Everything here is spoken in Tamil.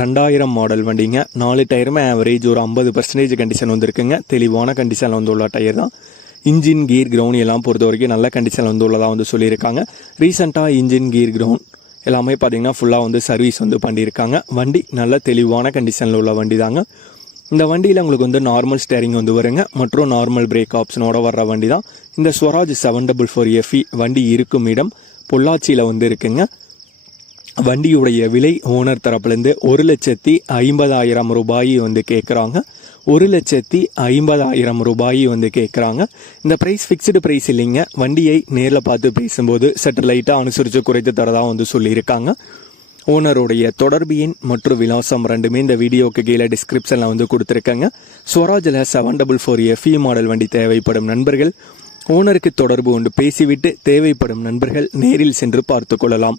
ரெண்டாயிரம் மாடல் வண்டிங்க. நாலு டயருமே ஆவரேஜ் ஒரு ஐம்பது பர்சன்டேஜ் கண்டிஷன் வந்துருக்குங்க. தெளிவான கண்டிஷனில் வந்து உள்ள டயர் தான். இன்ஜின் கீர் கிரவுண்ட் எல்லாம் பொறுத்த வரைக்கும் நல்ல கண்டிஷனில் வந்து உள்ளதாக வந்து சொல்லியிருக்காங்க. ரீசெண்டாக இன்ஜின் கீர் கிரவுண்ட் எல்லாமே பார்த்தீங்கன்னா ஃபுல்லாக வந்து சர்வீஸ் வந்து பண்ணியிருக்காங்க. வண்டி நல்ல தெளிவான கண்டிஷனில் உள்ள வண்டி தாங்க இந்த வண்டியில் உங்களுக்கு வந்து நார்மல் ஸ்டேரிங் வந்து வருங்க. மற்றும் நார்மல் பிரேக் ஆப்ஷனோட வர்ற வண்டி தான் இந்த Swaraj seven double four FE வண்டி இருக்கும் இடம். பொள்ளாச்சியில் வந்து இருக்குங்க. வண்டியுடைய விலை ஓனர் தரப்புலேருந்து ஒரு லட்சத்தி ஐம்பதாயிரம் ரூபாய் வந்து கேட்குறாங்க. ஒரு லட்சத்தி ஐம்பதாயிரம் ரூபாய் வந்து கேட்குறாங்க. இந்த ப்ரைஸ் ஃபிக்ஸ்டு ப்ரைஸ் இல்லைங்க. வண்டியை நேரில் பார்த்து பேசும்போது சற்று லைட்டாக அனுசரித்து குறைத்து தரதாக வந்து சொல்லியிருக்காங்க. ஓனருடைய தொடர்பு எண் மற்றும் விலாசம் ரெண்டுமே இந்த வீடியோக்கு கீழே டிஸ்கிரிப்ஷனில் வந்து கொடுத்துருக்கேங்க. ஸ்வராஜில் seven double four FE model வண்டி தேவைப்படும் நண்பர்கள். ஓனருக்கு தொடர்பு கொண்டு பேசிவிட்டு தேவைப்படும் நண்பர்கள் நேரில் சென்று பார்த்து கொள்ளலாம்.